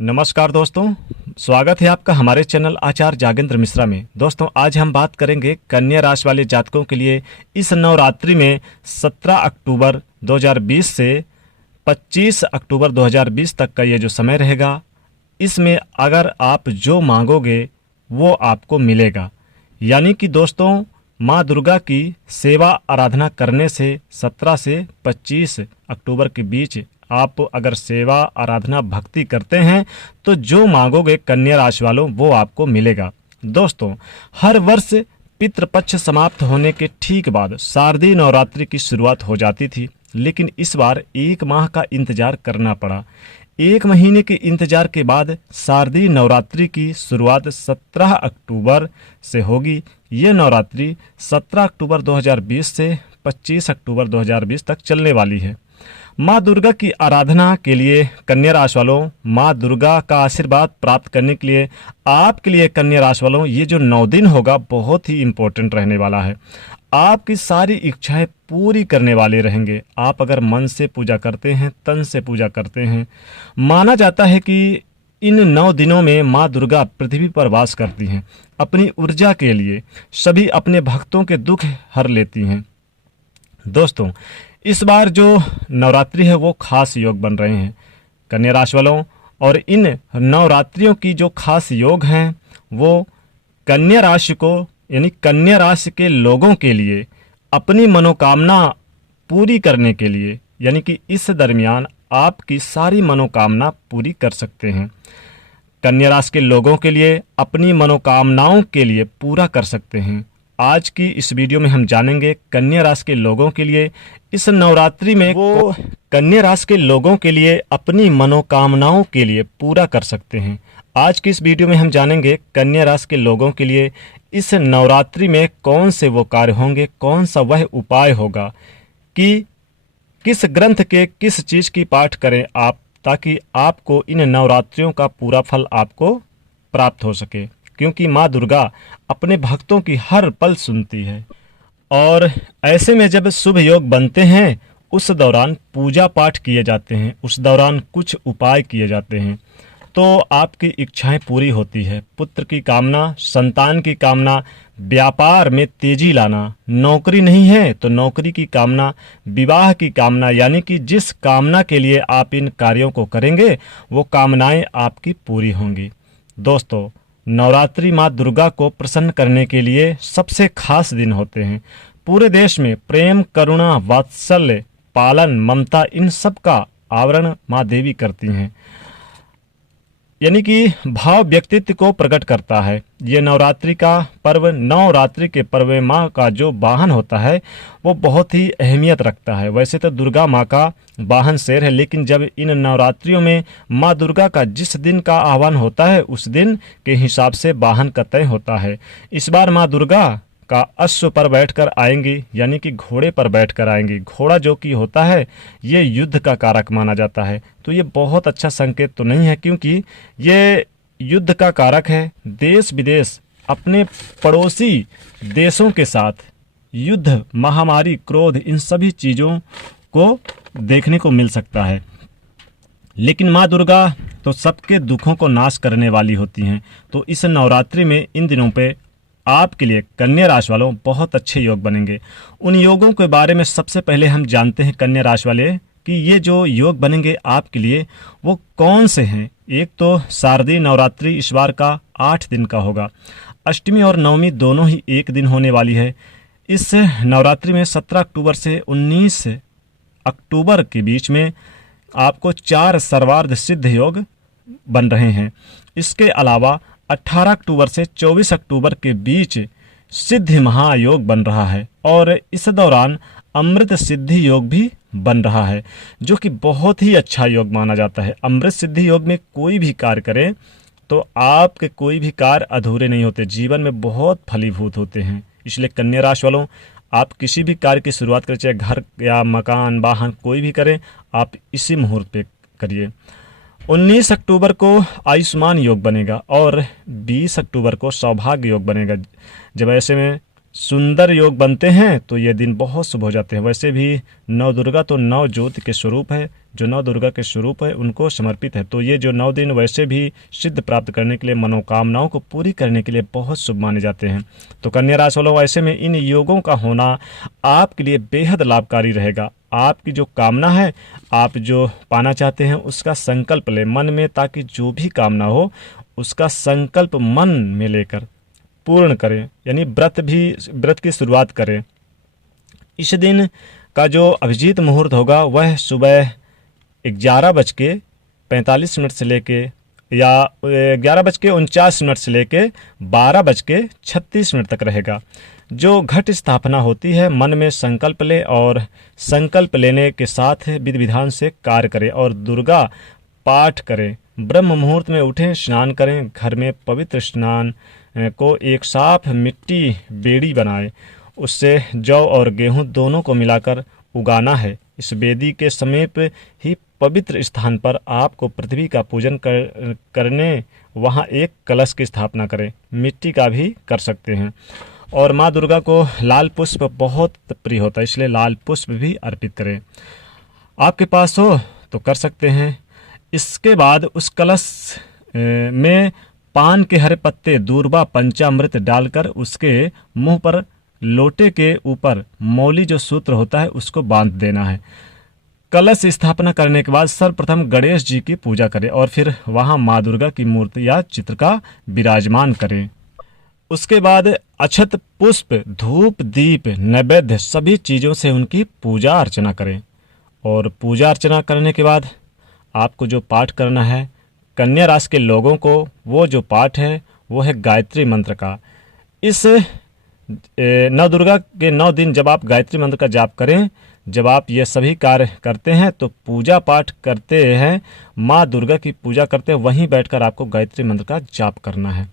नमस्कार दोस्तों, स्वागत है आपका हमारे चैनल आचार्य जागेंद्र मिश्रा में। दोस्तों, आज हम बात करेंगे कन्या राशि वाले जातकों के लिए इस नवरात्रि में 17 अक्टूबर 2020 से 25 अक्टूबर 2020 तक का ये जो समय रहेगा, इसमें अगर आप जो मांगोगे वो आपको मिलेगा। यानी कि दोस्तों, माँ दुर्गा की सेवा आराधना करने से 17 से 25 अक्टूबर के बीच आप अगर सेवा आराधना भक्ति करते हैं तो जो मांगोगे कन्या राशि वालों वो आपको मिलेगा। दोस्तों, हर वर्ष पितृपक्ष समाप्त होने के ठीक बाद शारदीय नवरात्रि की शुरुआत हो जाती थी, लेकिन इस बार 1 माह का इंतजार करना पड़ा। 1 महीने के इंतजार के बाद शारदीय नवरात्रि की शुरुआत 17 अक्टूबर से होगी। ये नवरात्रि 17 अक्टूबर 2020 से 25 अक्टूबर 2020 तक चलने वाली है। माँ दुर्गा की आराधना के लिए कन्या राशि वालों, माँ दुर्गा का आशीर्वाद प्राप्त करने के लिए आपके लिए कन्या राशि वालों ये जो 9 दिन होगा बहुत ही इम्पोर्टेंट रहने वाला है। आपकी सारी इच्छाएं पूरी करने वाले रहेंगे। आप अगर मन से पूजा करते हैं, तन से पूजा करते हैं, माना जाता है कि इन 9 दिनों में माँ दुर्गा पृथ्वी पर वास करती हैं। अपनी ऊर्जा के लिए सभी अपने भक्तों के दुख हर लेती हैं। दोस्तों, इस बार जो नवरात्रि है वो खास योग बन रहे हैं कन्या राशि वालों, और इन नवरात्रियों की जो खास योग हैं वो कन्या राशि को यानी कन्या राशि के लोगों के लिए अपनी मनोकामना पूरी करने के लिए, यानी कि इस दरमियान आपकी सारी मनोकामना पूरी कर सकते हैं। कन्या राशि के लोगों के लिए अपनी मनोकामनाओं के लिए पूरा कर सकते हैं। आज की इस वीडियो में हम जानेंगे कन्या राशि के लोगों के लिए इस नवरात्रि में वो कन्या राशि के लोगों के लिए अपनी मनोकामनाओं के लिए पूरा कर सकते हैं। आज की इस वीडियो में हम जानेंगे कन्या राशि के लोगों के लिए इस नवरात्रि में कौन से वो कार्य होंगे, कौन सा वह उपाय होगा कि किस ग्रंथ के किस चीज़ की पाठ करें आप, ताकि आपको इन नवरात्रियों का पूरा फल आपको प्राप्त हो सके। क्योंकि माँ दुर्गा अपने भक्तों की हर पल सुनती है, और ऐसे में जब शुभ योग बनते हैं उस दौरान पूजा पाठ किए जाते हैं, उस दौरान कुछ उपाय किए जाते हैं तो आपकी इच्छाएं पूरी होती है। पुत्र की कामना, संतान की कामना, व्यापार में तेजी लाना, नौकरी नहीं है तो नौकरी की कामना, विवाह की कामना, यानी कि जिस कामना के लिए आप इन कार्यों को करेंगे वो कामनाएं आपकी पूरी होंगी। दोस्तों, नवरात्रि माँ दुर्गा को प्रसन्न करने के लिए सबसे खास दिन होते हैं। पूरे देश में प्रेम, करुणा, वात्सल्य, पालन, ममता, इन सब का आवरण माँ देवी करती हैं, यानी कि भाव व्यक्तित्व को प्रकट करता है। ये नवरात्रि का पर्व, नवरात्रि के पर्व में माँ का जो वाहन होता है वो बहुत ही अहमियत रखता है। वैसे तो दुर्गा माँ का वाहन शेर है, लेकिन जब इन नवरात्रियों में माँ दुर्गा का जिस दिन का आह्वान होता है उस दिन के हिसाब से वाहन का तय होता है। इस बार माँ दुर्गा का अश्व पर बैठकर आएंगी, यानी कि घोड़े पर बैठकर आएंगी। घोड़ा जो कि होता है ये युद्ध का कारक माना जाता है, तो ये बहुत अच्छा संकेत तो नहीं है, क्योंकि ये युद्ध का कारक है। देश विदेश अपने पड़ोसी देशों के साथ युद्ध, महामारी, क्रोध, इन सभी चीज़ों को देखने को मिल सकता है। लेकिन माँ दुर्गा तो सबके दुखों को नाश करने वाली होती हैं। तो इस नवरात्रि में इन दिनों पे आपके लिए कन्या राशि वालों बहुत अच्छे योग बनेंगे। उन योगों के बारे में सबसे पहले हम जानते हैं कन्या राशि वाले कि ये जो योग बनेंगे आपके लिए वो कौन से हैं। एक तो शारदीय नवरात्रि इस बार का 8 दिन का होगा। अष्टमी और नवमी दोनों ही एक दिन होने वाली है। इस नवरात्रि में 17 अक्टूबर से 19 अक्टूबर के बीच में आपको 4 सर्वार्ध सिद्ध योग बन रहे हैं। इसके अलावा 18 अक्टूबर से 24 अक्टूबर के बीच सिद्धि महायोग बन रहा है, और इस दौरान अमृत सिद्धि योग भी बन रहा है, जो कि बहुत ही अच्छा योग माना जाता है। अमृत सिद्धि योग में कोई भी कार्य करें तो आपके कोई भी कार्य अधूरे नहीं होते, जीवन में बहुत फलीभूत होते हैं। इसलिए कन्या राशि वालों, आप किसी भी कार्य की शुरुआत करें, चाहे घर या मकान, वाहन कोई भी करें, आप इसी मुहूर्त पे करिए। 19 अक्टूबर को आयुष्मान योग बनेगा और 20 अक्टूबर को सौभाग्य योग बनेगा। जब ऐसे में सुंदर योग बनते हैं तो ये दिन बहुत शुभ हो जाते हैं। वैसे भी नव दुर्गा तो नव ज्योति के स्वरूप है, जो नौ दुर्गा के स्वरूप है उनको समर्पित है। तो ये जो 9 दिन वैसे भी सिद्ध प्राप्त करने के लिए, मनोकामनाओं को पूरी करने के लिए बहुत शुभ माने जाते हैं। तो कन्या राशि वालों, ऐसे में इन योगों का होना आपके लिए बेहद लाभकारी रहेगा। आपकी जो कामना है, आप जो पाना चाहते हैं, उसका संकल्प लें मन में, ताकि जो भी कामना हो उसका संकल्प मन में लेकर पूर्ण करें, यानी व्रत की शुरुआत करें। इस दिन का जो अभिजीत मुहूर्त होगा वह सुबह 11:45 से लेके या 11:49 से लेके 12:36 तक रहेगा। जो घट स्थापना होती है, मन में संकल्प ले और संकल्प लेने के साथ विधि विधान से कार्य करें और दुर्गा पाठ करें। ब्रह्म मुहूर्त में उठें, स्नान करें। घर में पवित्र स्नान को एक साफ मिट्टी बेड़ी बनाएं, उससे जौ और गेहूं दोनों को मिलाकर उगाना है। इस वेदी के समीप ही पवित्र स्थान पर आपको पृथ्वी का पूजन करने वहां एक कलश की स्थापना करें। मिट्टी का भी कर सकते हैं। और माँ दुर्गा को लाल पुष्प बहुत प्रिय होता है, इसलिए लाल पुष्प भी अर्पित करें। आपके पास हो तो कर सकते हैं। इसके बाद उस कलश में पान के हरे पत्ते, दूर्वा, पंचामृत डालकर उसके मुंह पर लोटे के ऊपर मौली जो सूत्र होता है उसको बांध देना है। कलश स्थापना करने के बाद सर्वप्रथम गणेश जी की पूजा करें और फिर वहां माँ दुर्गा की मूर्ति या चित्र का विराजमान करें। उसके बाद अक्षत, पुष्प, धूप, दीप, नैवेद्य सभी चीज़ों से उनकी पूजा अर्चना करें। और पूजा अर्चना करने के बाद आपको जो पाठ करना है, कन्या राशि के लोगों को वो जो पाठ है वो है गायत्री मंत्र का। इस नौ दुर्गा के 9 दिन जब आप गायत्री मंत्र का जाप करें, जब आप ये सभी कार्य करते हैं तो पूजा पाठ करते हैं, माँ दुर्गा की पूजा करते हैं, वहीं बैठकर आपको गायत्री मंत्र का जाप करना है।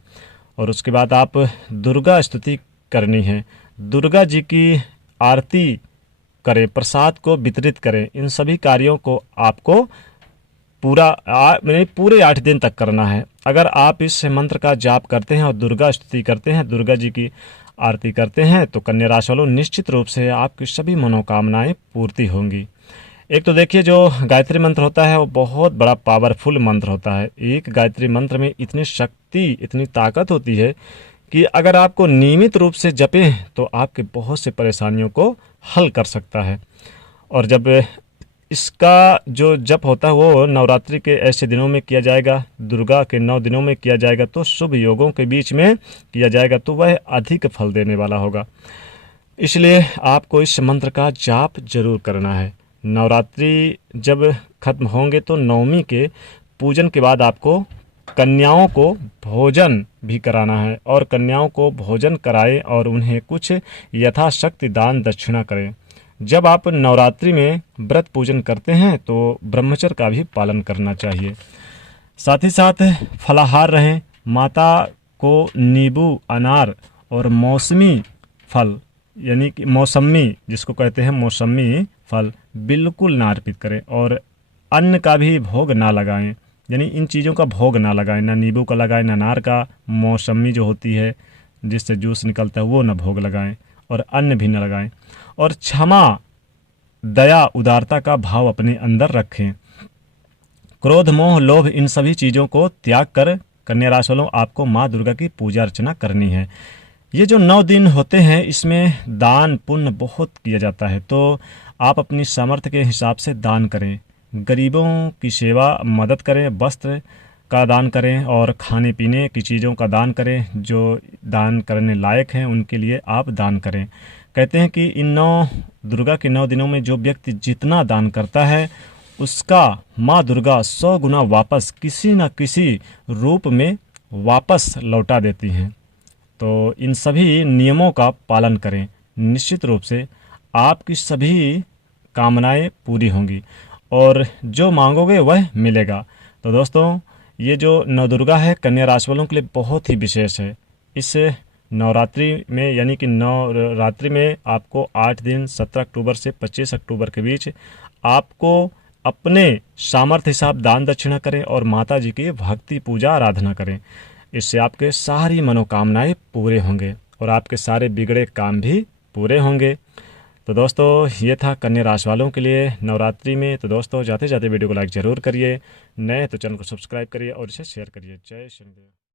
और उसके बाद आप दुर्गा स्तुति करनी है, दुर्गा जी की आरती करें, प्रसाद को वितरित करें। इन सभी कार्यों को आपको पूरे 8 दिन तक करना है। अगर आप इस मंत्र का जाप करते हैं और दुर्गा स्तुति करते हैं, दुर्गा जी की आरती करते हैं, तो कन्या राशि वालों निश्चित रूप से आपकी सभी मनोकामनाएं पूर्ति होंगी। एक तो देखिए, जो गायत्री मंत्र होता है वो बहुत बड़ा पावरफुल मंत्र होता है। एक गायत्री मंत्र में इतनी शक्ति, इतनी ताकत होती है कि अगर आपको नियमित रूप से जपें तो आपके बहुत से परेशानियों को हल कर सकता है। और जब इसका जो जप होता है वो नवरात्रि के ऐसे दिनों में किया जाएगा, दुर्गा के 9 दिनों में किया जाएगा, तो शुभ योगों के बीच में किया जाएगा, तो वह अधिक फल देने वाला होगा। इसलिए आपको इस मंत्र का जाप जरूर करना है। नवरात्रि जब खत्म होंगे तो नवमी के पूजन के बाद आपको कन्याओं को भोजन भी कराना है और कन्याओं को भोजन कराएं और उन्हें कुछ यथाशक्ति दान दक्षिणा करें। जब आप नवरात्रि में व्रत पूजन करते हैं तो ब्रह्मचर्य का भी पालन करना चाहिए। साथ ही साथ फलाहार रहें। माता को नींबू, अनार और मौसमी फल, यानी कि मौसमी जिसको कहते हैं, मौसमी फल बिल्कुल ना अर्पित करें और अन्न का भी भोग ना लगाएं। यानी इन चीज़ों का भोग ना लगाएं, ना नींबू का लगाएं, ना अनार का, मौसमी जो होती है जिससे जूस निकलता है वो ना भोग लगाएं और अन्न भी न लगाएं। और क्षमा, दया, उदारता का भाव अपने अंदर रखें। क्रोध, मोह, लोभ इन सभी चीज़ों को त्याग कर कन्या राशि वालों आपको माँ दुर्गा की पूजा अर्चना करनी है। ये जो 9 दिन होते हैं इसमें दान पुण्य बहुत किया जाता है, तो आप अपनी सामर्थ्य के हिसाब से दान करें, गरीबों की सेवा मदद करें, वस्त्र का दान करें और खाने पीने की चीज़ों का दान करें। जो दान करने लायक हैं उनके लिए आप दान करें। कहते हैं कि इन दुर्गा के 9 दिनों में जो व्यक्ति जितना दान करता है उसका माँ दुर्गा 100 गुना वापस किसी न किसी रूप में वापस लौटा देती हैं। तो इन सभी नियमों का पालन करें, निश्चित रूप से आपकी सभी कामनाएं पूरी होंगी और जो मांगोगे वह मिलेगा। तो दोस्तों, ये जो नवदुर्गा है कन्या राशि वालों के लिए बहुत ही विशेष है। इस नवरात्रि में, यानी कि नवरात्रि में आपको 8 दिन 17 अक्टूबर से 25 अक्टूबर के बीच आपको अपने सामर्थ्य हिसाब दान दक्षिणा करें और माता जी की भक्ति पूजा आराधना करें। इससे आपके सारी मनोकामनाएं पूरे होंगे और आपके सारे बिगड़े काम भी पूरे होंगे। तो दोस्तों ये था कन्या राशि वालों के लिए नवरात्रि में। तो दोस्तों जाते जाते वीडियो को लाइक ज़रूर करिए, नए तो चैनल को सब्सक्राइब करिए और इसे शेयर करिए। जय श्री